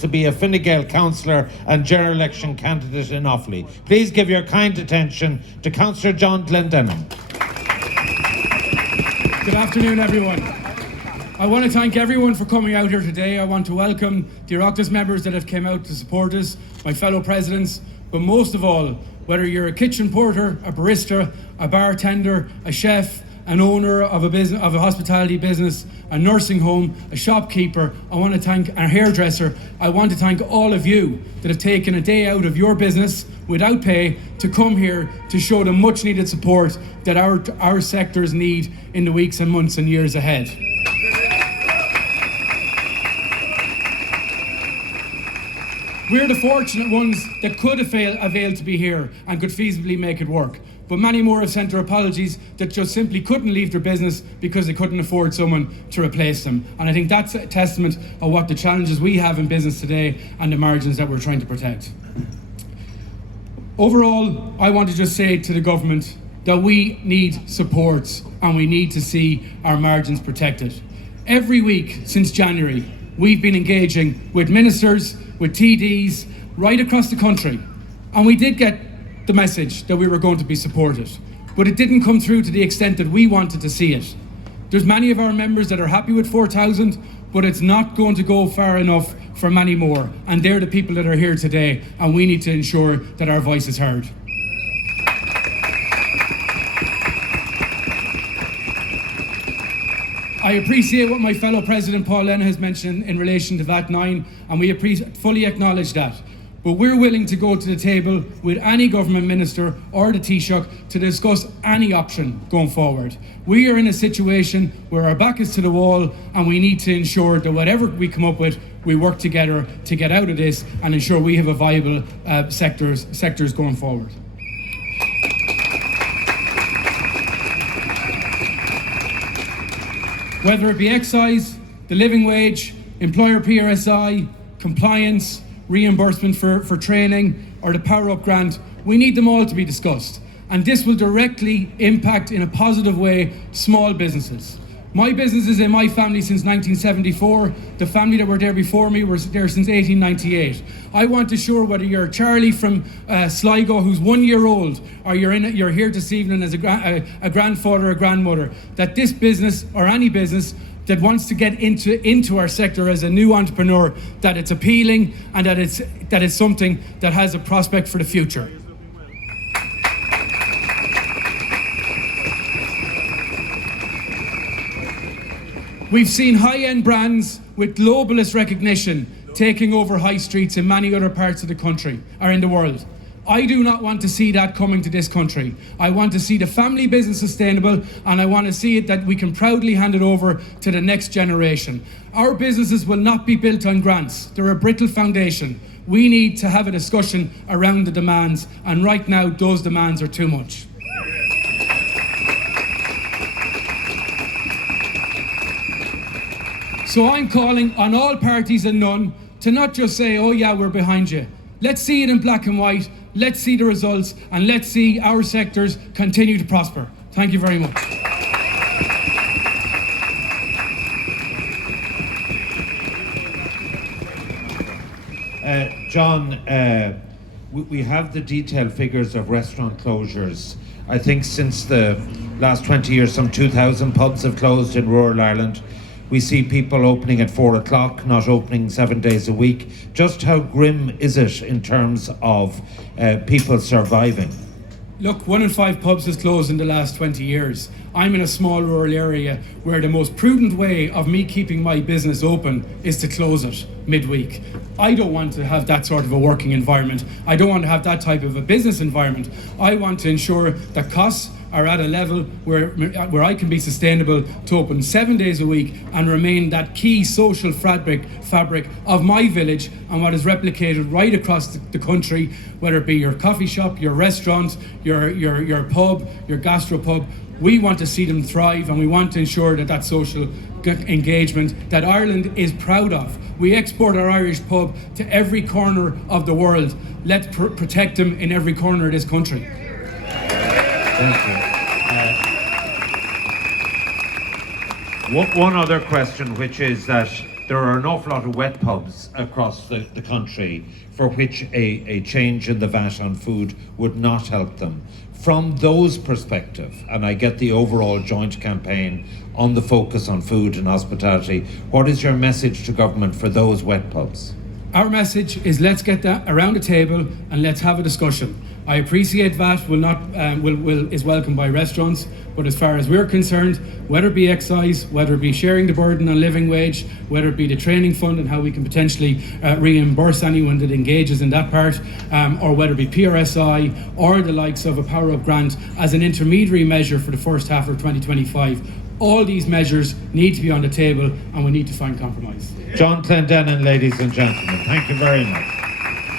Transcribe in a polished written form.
to be a Fine Gael councillor and general election candidate in Offaly. Please give your kind attention to Councillor John Clendennen. Good afternoon, everyone. I want to thank everyone for coming out here today. I want to welcome the Oireachtas members that have come out to support us, my fellow presidents, but most of all, whether you're a kitchen porter, a barista, a bartender, a chef, an owner of a business, of a hospitality business, a nursing home, a shopkeeper, I want to thank a hairdresser. I want to thank all of you that have taken a day out of your business without pay to come here to show the much needed support that our sectors need in the weeks and months and years ahead. We're the fortunate ones that could have availed to be here and could feasibly make it work. But many more have sent their apologies that just simply couldn't leave their business because they couldn't afford someone to replace them. And I think that's a testament of what the challenges we have in business today and the margins that we're trying to protect. Overall, I want to just say to the government that we need support and we need to see our margins protected. Every week since January, we've been engaging with ministers, with TDs, right across the country. And we did get the message that we were going to be supported, but it didn't come through to the extent that we wanted to see it. There's many of our members that are happy with 4,000, but it's not going to go far enough for many more. And they're the people that are here today, and we need to ensure that our voice is heard. I appreciate what my fellow President Paul Lennon has mentioned in relation to VAT 9, and we fully acknowledge that. But we're willing to go to the table with any government minister or the Taoiseach to discuss any option going forward. We are in a situation where our back is to the wall, and we need to ensure that whatever we come up with, we work together to get out of this and ensure we have a viable sectors going forward. Whether it be excise, the living wage, employer PRSI, compliance, reimbursement for training, or the Power Up grant, we need them all to be discussed. And this will directly impact in a positive way small businesses. My business is in my family since 1974. The family that were there before me were there since 1898. I want to assure whether you're Charlie from Sligo who's 1 year old, or you're here this evening as a grandfather or grandmother, that this business or any business that wants to get into our sector as a new entrepreneur, that it's appealing and that it's something that has a prospect for the future. We've seen high-end brands with globalist recognition taking over high streets in many other parts of the country or in the world. I do not want to see that coming to this country. I want to see the family business sustainable, and I want to see it that we can proudly hand it over to the next generation. Our businesses will not be built on grants. They're a brittle foundation. We need to have a discussion around the demands, and right now those demands are too much. So I'm calling on all parties and none to not just say, oh yeah, we're behind you. Let's see it in black and white, let's see the results, and let's see our sectors continue to prosper. Thank you very much. John, we have the detailed figures of restaurant closures. I think since the last 20 years, some 2,000 pubs have closed in rural Ireland. We see people opening at 4 o'clock, not opening 7 days a week. Just how grim is it in terms of people surviving? Look, 1 in 5 pubs has closed in the last 20 years. I'm in a small rural area where the most prudent way of me keeping my business open is to close it midweek. I don't want to have that sort of a working environment. I don't want to have that type of a business environment. I want to ensure that costs are at a level where I can be sustainable to open 7 days a week and remain that key social fabric of my village and what is replicated right across the country, whether it be your coffee shop, your restaurant, your pub, your gastropub. We want to see them thrive, and we want to ensure that social engagement that Ireland is proud of. We export our Irish pub to every corner of the world. Let's protect them in every corner of this country. Thank you. One other question, which is that there are an awful lot of wet pubs across the country for which a change in the VAT on food would not help them. From those perspective, and I get the overall joint campaign on the focus on food and hospitality, what is your message to government for those wet pubs? Our message is let's get that around the table and let's have a discussion. I appreciate VAT is welcome by restaurants, but as far as we're concerned, whether it be excise, whether it be sharing the burden on living wage, whether it be the training fund and how we can potentially reimburse anyone that engages in that part, or whether it be PRSI or the likes of a Power Up grant as an intermediary measure for the first half of 2025, all these measures need to be on the table and we need to find compromise. John Clendennen, ladies and gentlemen, thank you very much.